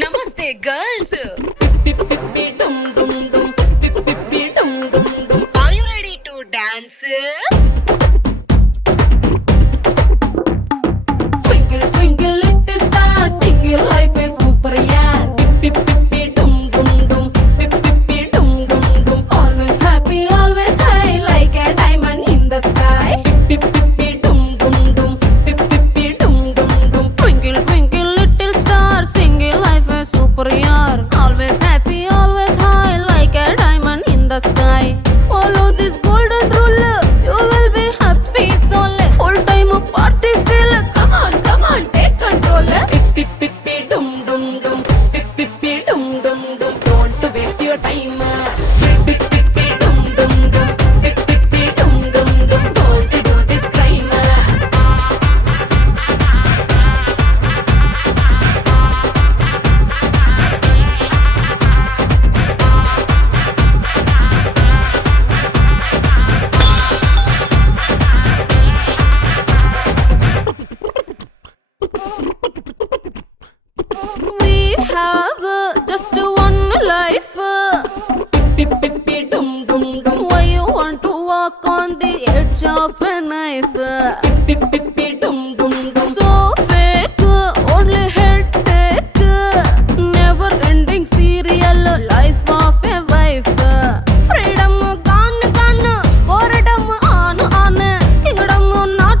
Namaste, girls. Are you ready to dance? Twinkle, twinkle, little star, sing your life is super, yeah. Pip, pip, pip, dum, dum, dum. Pip, pip, pip, dum, dum, dum. Always happy, always high, like a diamond in the sky. Pip, pip, pip, dum, dum, dum. Pip, pip, pip, dum, dum, dum. Twinkle, twinkle, little star, sing your life is super, yeah. Always happy, always high, like a diamond in the sky. Follow this golden rule, you will be happy, so full time party feel. Come on, take control. Pip, pip, pip, dum, dum, dum. Pip, pip, pip, dum, dum, dum. Don't waste your time. Pip, pip, pip, dum, dum, dum. Pip, pip, pip, dum, dum, dum. Don't do this crime. We have just one life. Pip, pip, pip, dum, dum, dum. Why you want to walk on the edge of a knife? Pip, pip, pip, dum, dum, dum. So fake, only headache. Never ending serial life of a wife. Freedom gone, gone. Boredom on. Kingdom not.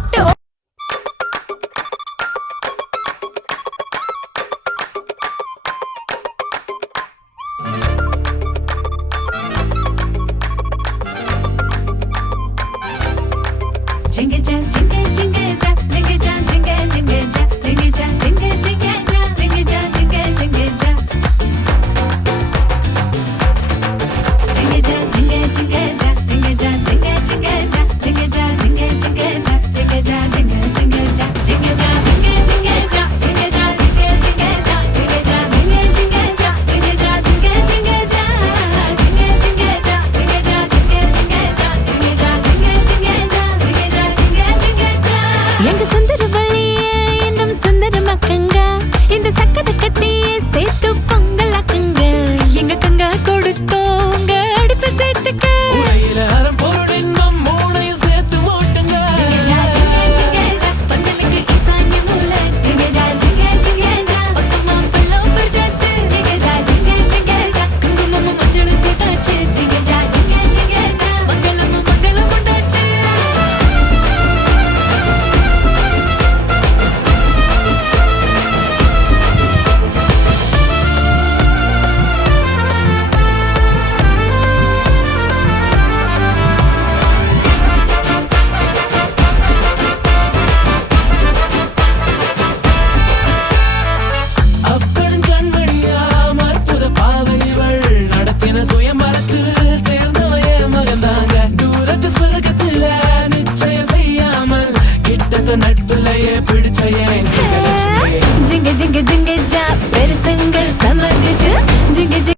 Jingle jam, jingle jingle jam, jingle jam, jingle jingle jam, jingle jam, jingle jingle jam, jingle jam, jingle jingle jam. Jingle jam, jingle jingle jam, jingle jam, jingle jingle jam, jingle jam, jingle jingle jam, jingle jam, jingle jingle jam, jingle jam, jingle jingle jam, jingle jam, jingle jingle jam, jingle jam, jingle jingle jam, jingle jam, jingle jingle jam, jingle jingle jam, jingle jam, jingle jingle jam, jingle jam, jingle jingle jam, jingle jam, jingle jingle jam. எங்க சுந்தரவள்ளியே இன்னும் சுந்தரமாக்குங்க, இந்த சக்கரை கட்டியே சேர்த்து பொங்கலாக்குங்க. எங்க கங்கா கொடுத்தோங்க அடுப்ப சேர்த்துக்க. உடையில அறம்பொருளின் மூணையும் சேர்த்து மூட்டுங்க. ஜிங்கஜா ஜிங்கஜா பந்தலுக்கு ஈசான்ய மூலை. ஜிங்கஜா ஜிங்கஜா பக்கமா பல்லம் பறிச்சாச்சு. ஜிங்கஜா ஜிங்கஜா குங்குமமும் மஞ்சளும் சேர்த்தாச்சு. ஜிங்கஜா ஜிங்கஜா மங்களமும் மங்களம் உண்டாச்சு. அப்படும் கண்மணியா மற்புத பாவைகள் நடத்தின சுயம்பரத்தில் தேர்ந்தவைய மகந்தாங்க. தூரத்து சொர்க்கத்துல நிச்சயம் செய்யாமல் கிட்டத்த நட்புலையே பிடிச்ச என் லட்சுமி. ஜிங்க ஜிங்க ஜிங்கஜா பெருசங்க சமகுச்சு. ஜிங்க ஜிங்க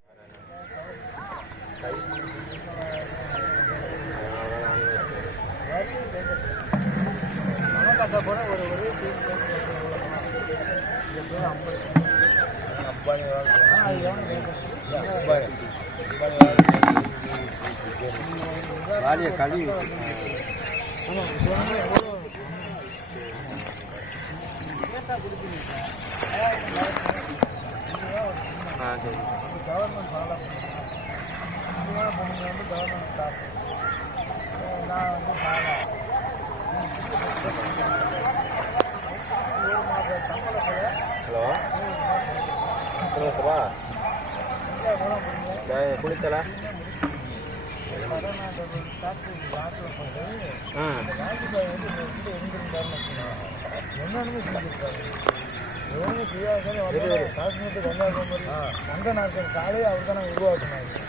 ஹலோ சொல்லுங்கப்பா குளித்தலா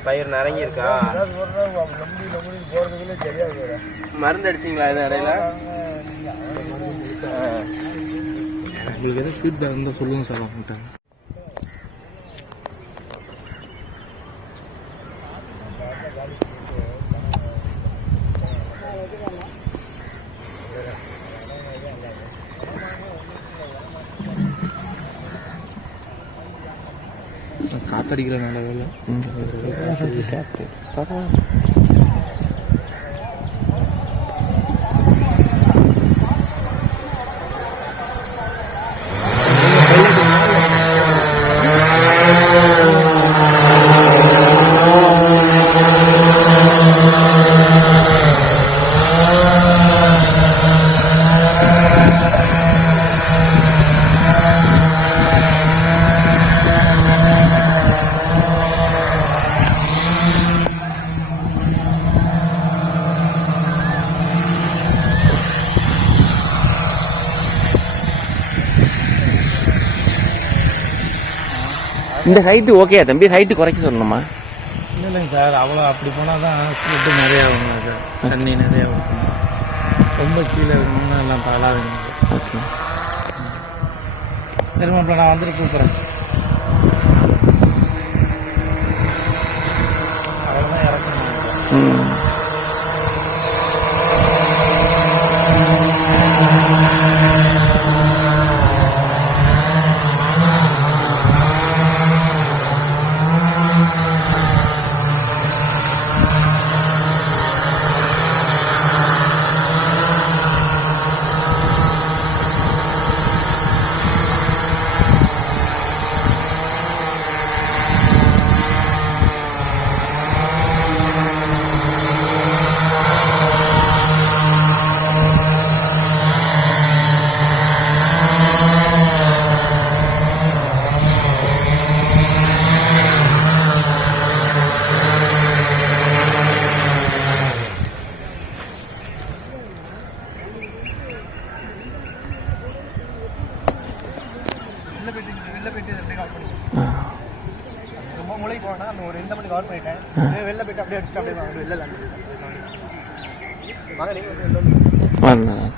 பயிர் நிறைய இருக்கா? மருந்து அடிச்சிங்களா இது இடையில? உங்களுக்கு எதாவது ஃபீட்பேக் இருந்தால் சொல்லுங்கள் சார் அவங்கள்ட்ட. காற்றடிக்கிற நல்ல வேலை. இந்த ஹைட்டு ஓகே தம்பி, ஹைட்டு குறைக்க சொல்லணுமா? இல்லைங்க சார், அவ்வளோ அப்படி போனால் தான் ஸ்பீட்டு நிறையா ஆகுங்க சார், தண்ணி நிறையா ஊற்றணும். ரொம்ப கீழே இருக்கணும்னா எல்லாம் பாலாதுங்க சார். ஓகே, திரும்ப இப்போ நான் வந்துட்டு கூப்பிட்றேன். அவ்வளோதான் இறக்கணும். வரணும்.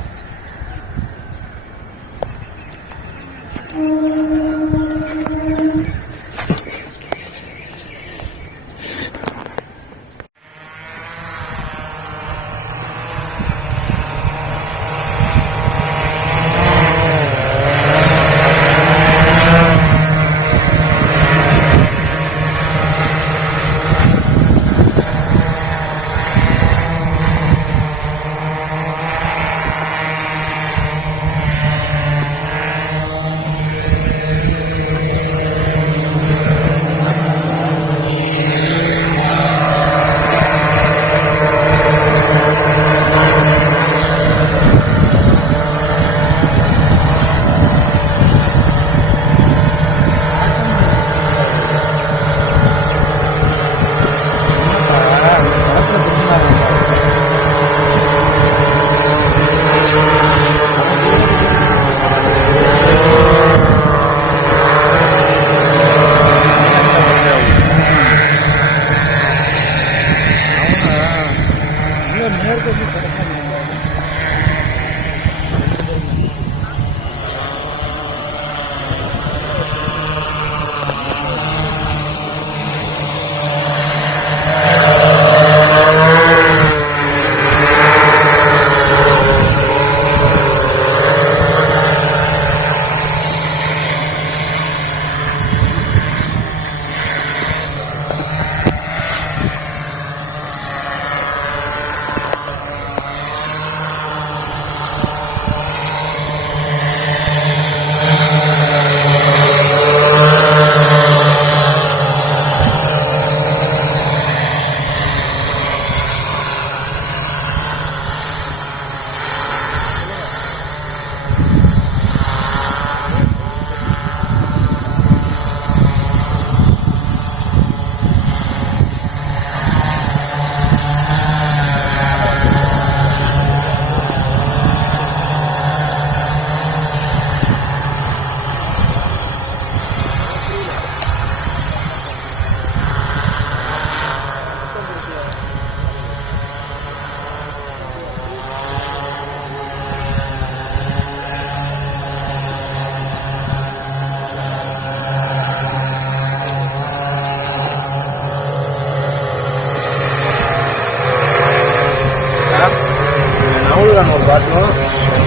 பாட்டிலும்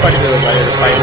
படிக்கிறது பையன்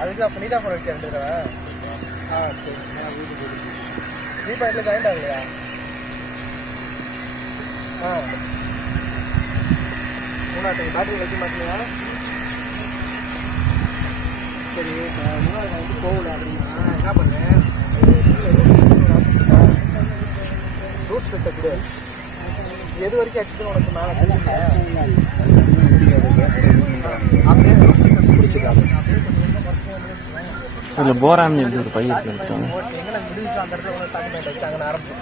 அதுக்கு அப்போ நீதான் போன வச்சு 2 தடவை. சரி ரீபாயிண்டில் ஜாயிண்ட் ஆகலையா? மூணாவது பேட்டரி வைக்க மாட்டீங்களா? சரி மூணாவது வந்து போகல அப்படின்னா என்ன பண்ணேன், ரூட் செட்டை கொடு. எது வரைக்கும் ஆக்சுவலி உனக்கு மேலே அப்படியே பிடிச்சிருக்காங்க. அதில் போரான்னு சொல்லி ஒரு பையன் எடுத்தாங்க. எங்கே முடிஞ்சு அந்த இடத்துல ஒன்று டாக்குமெண்ட் வச்சு அங்கே ஆரம்பிச்சு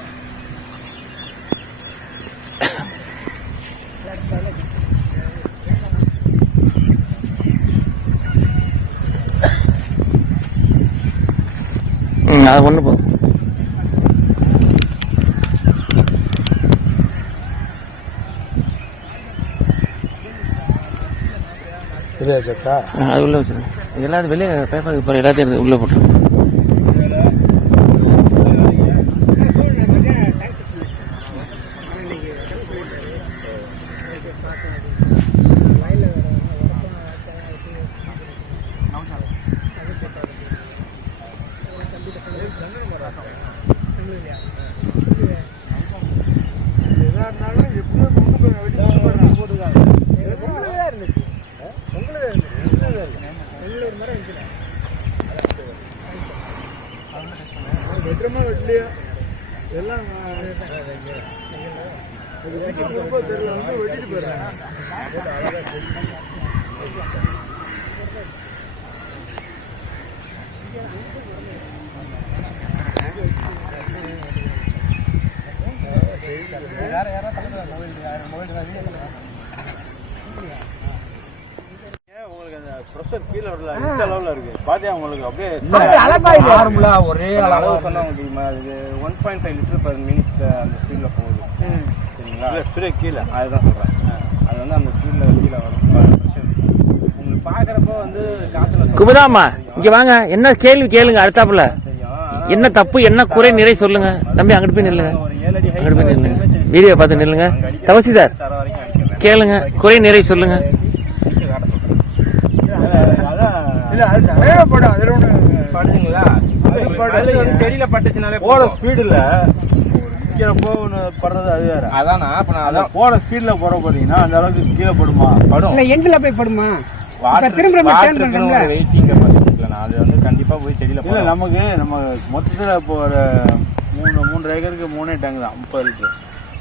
அது ஒன்று போதும். அது உள்ள வச்சிருக்கேன். எல்லாத்தையும் வெளியே பேப்பர் இப்போ எல்லாத்தையும் உள்ளே போட்டுருக்கேன். வெட்டுறமா வெட்டலையா எல்லாம் அது வெட்டி பொறுப்பா தெரியல வந்து வெட்டிட்டு போயிடுறேன். வேற யாராவது உங்களுக்கு அந்த ப்ரெஷர் கீழே வரல இந்த அளவில் இருக்கு பாத்தியா உங்களுக்கு அப்படியே நார்மலா ஒரே அளவு சொன்னாங்க தெரியுமா, அது 1.5 லிட்டர் per minute அந்த ஸ்பீடில் போகுது. சரிங்களா, ஸ்ப்ரே கீழே அதுதான் சொல்கிறேன். அது வந்து அந்த ஸ்பீடில் கீழே வரும். உங்களுக்கு பார்க்குறப்போ வந்து காற்றுல குமுதாம்மா இங்க வாங்க, என்ன கேள்வி கேளுங்க அடுத்தாப்புல. தெரியும். என்ன தப்பு என்ன குறை நிறை சொல்லுங்க. தம்பி அங்கிட்டு போய் நில்லுங்க, ஒரு 7 அடி அங்கிட்டு போய் நில்லுங்க, வீடியோ பார்த்து நில்லுங்க. தவசி சார் தர வரைக்கும் அடிக்கல. கேளுங்க, குறை நிறை சொல்லுங்க. இல்ல அது நிறைய படம் அதுல ஒண்ணு படுதுங்களா, அது வந்து செடியில் பட்டுச்சுனாலே போற ஸ்பீடில் கீழே போகணும் படுறது அது வேற. அதானா அப்போ நான் அதான் போற ஸ்பீட்ல போற பாத்தீங்கன்னா அந்த அளவுக்கு கீழே படுமா படும். இல்ல எண்ட்ல போய் படுமா வெயிட்டிங் கெப்பாசிட்டி நான் அது வந்து கண்டிப்பா போய் செடியில இல்ல நமக்கு நம்ம மொத்தத்துல இப்போ ஒரு 3 ஏக்கருக்கு 3 டேங்க் தான் 30 லிட்டர்.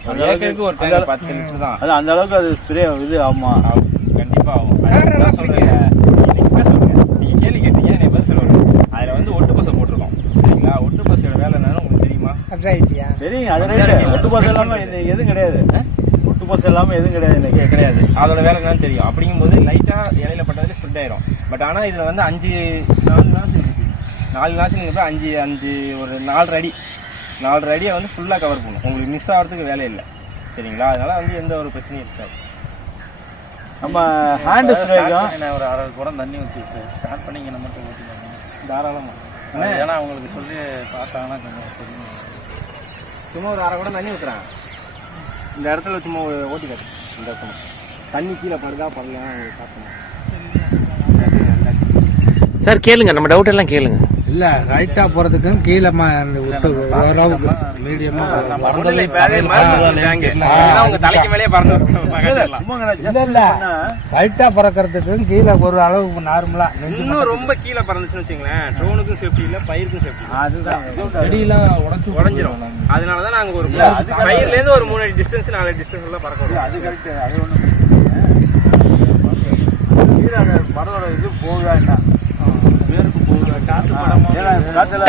ஒரு ஏக்கருக்கு ஒரு டேங்க் 10 லிட்டர் தான். அது அந்த அளவுக்கு அது ஸ்ப்ரே இது ஆமா கண்டிப்பா ஆகும். அதான் சொல்றேன், நீங்க கேள்வி கேட்டீங்க நீ பதில் சொல்லுங்க. அதுல வந்து ஒட்டு பசை போட்டிருக்கோம். சரிங்களா, ஒட்டு பசையோட வேலை என்னன்னு உங்களுக்கு தெரியுமா? தெரியும். அது ஒட்டு பசை இல்லாம எதுவும் கிடையாது. ஒட்டு பசை இல்லாம எதுவும் கிடையாது கிடையாது. அதோட வேலை என்னன்னு தெரியும். அப்படிங்கும்போது லைட்டா இலையில பட்டதுல ஸ்ப்ரெட் ஆயிரும். பட் ஆனா இதுல வந்து 4 நாசினிங்க போய் 5 ஒரு 4 அடியை வந்து ஃபுல்லா கவர் பண்ணும். உங்களுக்கு மிஸ் ஆகிறதுக்கு வேலை இல்லை. சரிங்களா, அதனால வந்து எந்த ஒரு பிரச்சனையும் இருக்காது. நம்ம ஹேண்ட் ஸ்ப்ரேக்கும் ஒரு 1/2 குடம் தண்ணி ஊற்றி ஸ்டார்ட் பண்ணிங்கன்னா மட்டும் ஊற்றிக்கோங்க தாராளமா. ஏன்னா அவங்களுக்கு சொல்லி பார்த்தாங்கன்னா கொஞ்சம் தெரியும். சும்மா ஒரு 1/2 குடம் தண்ணி ஊற்றுறேன். இந்த இடத்துல சும்மா ஓட்டி காட்டு. இந்த இடத்துல தண்ணி கீழே படுதா படலாம் பார்க்கணும். சார் கேளுங்க, நம்ம டவுட் எல்லாம் கேளுங்க. இல்ல ரைட்டா போறதுக்கும் கீழே ஓரளவுக்கு மீடியமா தலைக்கு மேலே பறந்து இல்ல ரைட்டா பறக்கிறதுக்கும் கீழே ஒரு அளவுக்கு நார்மலா. இன்னும் ரொம்ப கீழே பறந்துச்சுன்னு வச்சுங்களேன், ட்ரோனுக்கும் சேஃப்டி இல்லை, பயிருக்கும் சேஃப்டி. அதுதான் செடியெல்லாம் உடஞ்சிரும். அதனாலதான் நாங்க ஒரு பயிர்ல இருந்து ஒரு 3 அடி டிஸ்டன்ஸ் 4 அடி டிஸ்டன்ஸ் எல்லாம் பறக்கணும். அது கரெக்ட். அது ஒண்ணு படத்தோட இது போகாண்டா பேருக்கு போகுதா காற்று காத்துல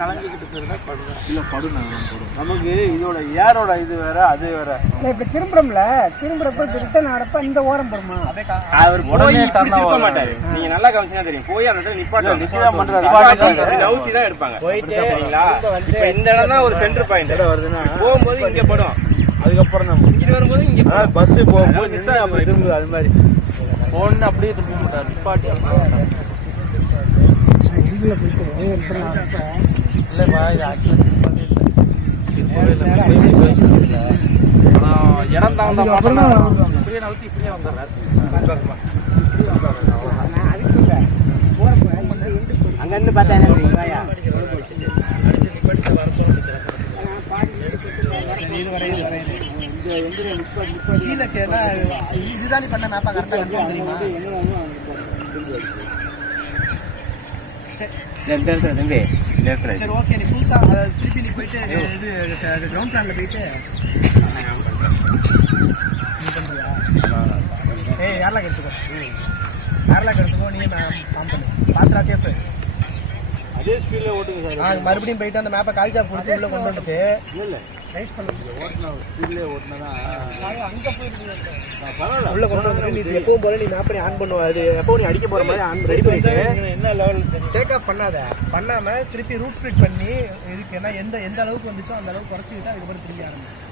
கலங்கிக்கிட்டு போயிருந்தா படுதா இல்ல படும் நமக்கு இதோட ஏரோட இது வேற அது வேற. இப்ப திரும்புறப்ப ரிட்டர்ன் ஆறப்ப இந்த ஓரம் போறமா அவர் போய் திருப்ப மாட்டாரு. நீங்க நல்லா கவனிச்சா தெரியும். போய் அந்த இடத்துல நிப்பாட்டம் பண்றாரு, நவுத்தி தான் எடுப்பாங்க. சரிங்களா, இப்ப இந்த இடம் தான் ஒரு சென்டர் பாயிண்ட் வருதுன்னா போகும்போது இங்க படும். அதுக்கப்புறம் நம்ம இங்க வரும்போது இங்க பஸ் போகும்போது திரும்ப அது மாதிரி ஒன்று அப்படியே திரும்ப மாட்டார் நிப்பாட்டி இல்லைப்பா. இது ஆக்சுவலாக திருப்பவே இல்லை, ஆனால் இடம் தகுந்த மாட்டோம்னா இப்படியே நவுத்தி இப்படியே வந்துடுறாரு. அங்கிருந்து பார்த்தா என்ன இதுதான் பண்ண மேப்பா கரெக்டா தெரியுமா? சரி ஓகே, நீ புதுசா திருப்பி நீ போயிட்டு இது கிரவுண்ட் பிளான்ல போயிட்டு ஏர்லாக் எடுத்துக்கோ. ஏர்லாக் எடுத்துக்கோ, நீ ஃபார்ம் பண்ணு. பாத்ரா சேஃப் அதே ஸ்பீட்ல ஓட்டுங்க சார். மறுபடியும் போயிட்டு அந்த மேப்பை கால் சாப் கொடுத்து உள்ள கொண்டு வந்துட்டு இல்ல ரைஸ் பண்ணு. ஓட்டணும் ஸ்பீட்ல ஓட்டுனா அங்க போயிட்டு உள்ள கொண்டு வந்து நீ எப்பவும் போல நீ மேப் பண்ணி ஆன் பண்ணுவ. அது எப்பவும் நீ அடிக்க போற மாதிரி ஆன் ரெடி பண்ணிட்டு என்ன லெவல் டேக் ஆஃப் பண்ணாம திருப்பி ரூட் ஸ்ப்ளிட் பண்ணி இதுக்கு ஏன்னா எந்த அளவுக்கு வந்துச்சோ அந்த அளவுக்கு குறைச்சிக்கிட்டா அதுக்கப்புறம் திரும்பி ஆரம்பிச்சு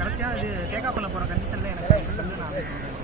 கடைசியாக இது டேக் ஆஃப் பண்ண போகிற கண்டிஷனில் எனக்கு வந்து நான் சொல்கிறேன்.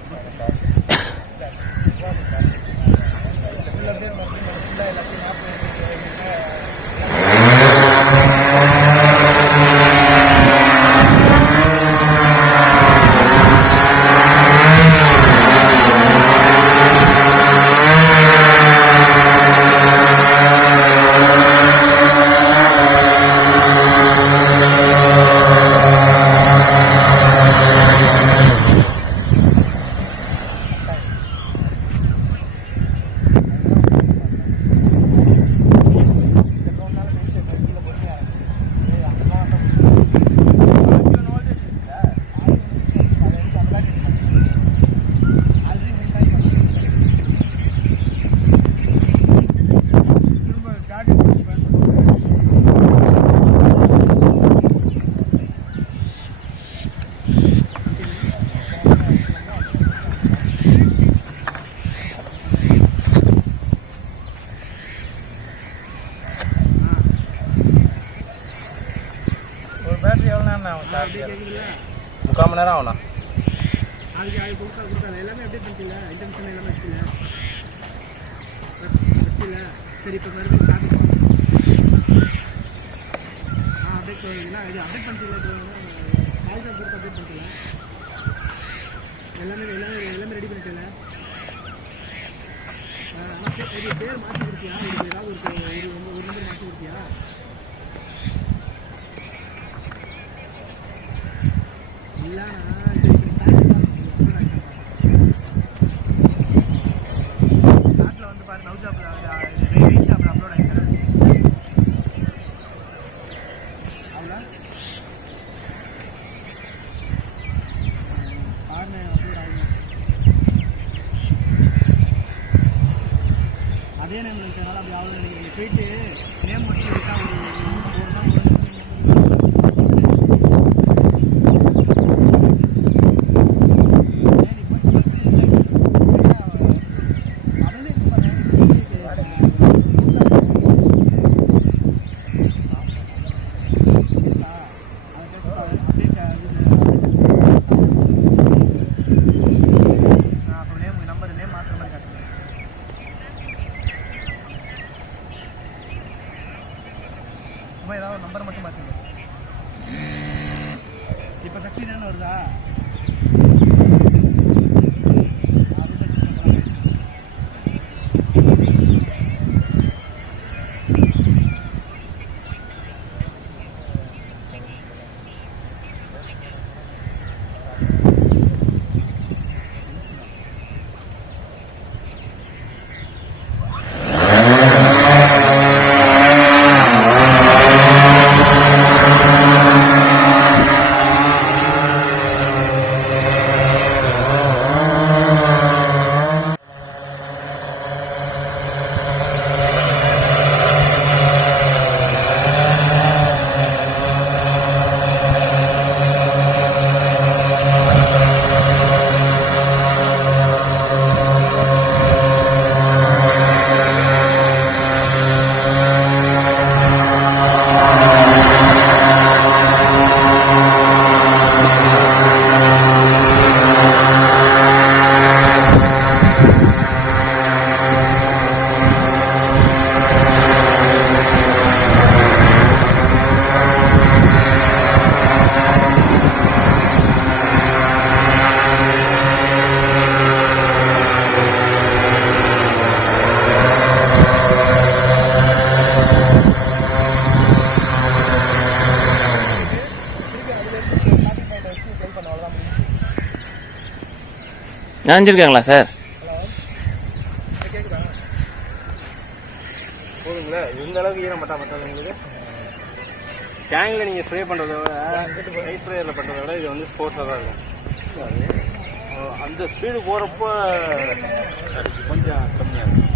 ஒரு பேட்டரி எவ்வளோ நேரம் ஆகும் சார்ஜ்? கேட்குதுல்ல, 3/4 மணி நேரம் ஆகும்ண்ணா. அது கொடுத்தாது எல்லாமே அப்டேட் பண்ணிக்கல, இன்டென்ஷன் எல்லாமே வச்சுல. சரி, இப்போ மறுபடியும் ஸ்டார்ட் அப்டேட் பண்ணுவீங்களா? இது அப்டேட் பண்ணிக்கலாம், கால் சார் கொடுத்து அப்டேட் பண்ணிக்கலாம். எல்லாமே ரெடி பண்ணிட்டல. இது பேர் மாற்றி கொடுத்தியா? இது ஏதாவது ஒரு நம்பர் மாற்றி கொடுத்தியா? இல்லைண்ணா, சரி ஸ்டார்ட்டில் வந்து பாரு, நவுஜாப்பில் ரீச் ஆப்பில் அப்லோட் ஆகிட்டேன். அவ்வளோ பாருங்க, அப்லோட் ஆகுங்க. அதே நேம் இருக்கிறனால அப்படி ஆகுது நினைக்கிறீங்க. போயிட்டு நேம் மட்டும் இருக்கா ஒரு நாள் ஏதாவது நம்பர் மட்டும் மாற்றிங்க. இப்போ சக்தி என்ன வருதா? நினைஞ்சிருக்காங்களா சார்? போதுங்களா? இந்த அளவுக்கு ஈரம் பட்டா பத்தாது உங்களுக்கு. டேங்கில் நீங்கள் ஸ்ப்ரே பண்ணுறத விட ஐஸ் ஸ்ப்ரேயரில் பண்ணுறத விட இது வந்து ஸ்போர்ட்ஸாக தான் இருக்கும். அந்த ஸ்பீடு போகிறப்போ கொஞ்சம் கம்மியாகும்.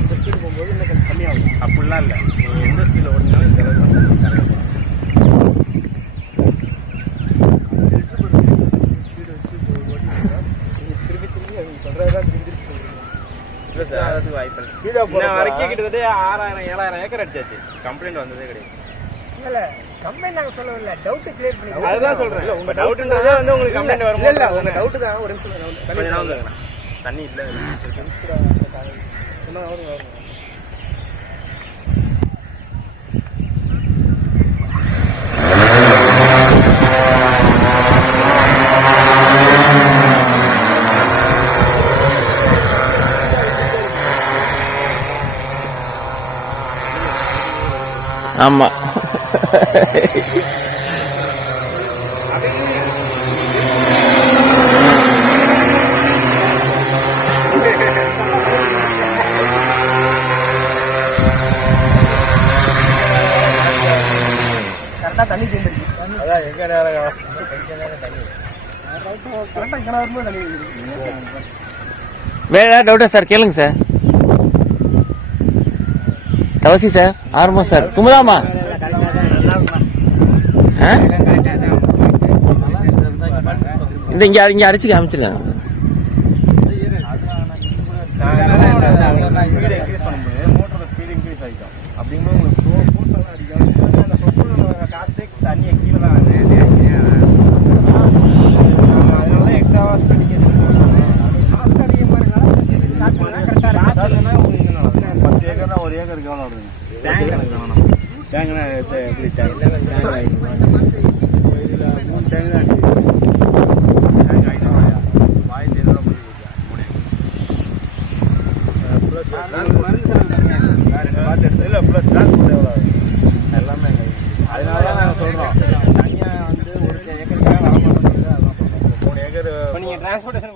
அந்த ஸ்பீடு போகும்போது இன்னும் கொஞ்சம் கம்மியாகும். அப்படிலாம் இல்லை, நீங்கள் எந்த ஸ்பீடில் ஓடினாலும் இந்த அளவுக்கு வாய்ப்பு வரைக்கும் கிட்டத்தட்ட 6000-7000 ஏக்கர் அடிச்சாச்சு. கம்ப்ளைண்ட் வந்ததே கிடையாது. இல்லை கம்ப்ளைண்ட் நாங்க சொல்லவில்லை, டவுட் கிளியர் பண்ணி அதுதான் சொல்றேன். இல்ல உங்க டவுட்ன்றதே வந்து உங்களுக்கு கம்ப்ளைண்ட் இல்ல வரும்போது இல்ல உங்க டவுட் தான். ஒரு நிமிஷம் கொஞ்ச நாள் இருக்கணும். தண்ணி இல்லை ஆமா. கரெக்டா தண்ணி தீர்ந்துருக்கு. அதான் எங்க நேரம் கரெக்டா இங்க வரும்போது தண்ணி தீர்ந்துருக்கு. வேற ஏதாவது டவுட்டா சார்? கேளுங்க சார். தவசி சார், ஆர்மா சார், குமுதாமா இந்த இங்க இங்க அடிச்சு காமிச்சிருக்காங்க. ஸ்பீடு இன்க்ரீஸ் பண்ணும்போது மோட்டரோட ஸ்பீடு இன்க்ரீஸ் ஆகிக்கும். அப்படிங்கும்போது உங்களுக்கு ஃபோர்ஸ் அடிக்கும். அந்த ப்ரொப்பல்லரோட காற்று தண்ணியை கீழே தான் அதனால எக்ஸ்ட்ராவாக ஸ்பீடிங் உங்களுக்கு 10 ஏக்கர்னா 1 ஏக்கருக்கு எவ்வளோ வருதுங்க? டேங்க் கணக்கு தான் வேணும். டேங்க்னா எப்படி டேங்க்? இதில் 3 டேங்க் தான் டேங்க் 500 1500 இல்லை ப்ளஸ் டிரான்ஸ்போர்ட் எவ்வளோ ஆகுது? எல்லாமே அதனால தான் நாங்கள் சொல்கிறோம். தனியாக வந்து ஒரு ஏக்கருக்காக வர மாட்டோம். 3 ஏக்கர் இப்போ நீங்கள் டிரான்ஸ்போர்ட்டேஷன்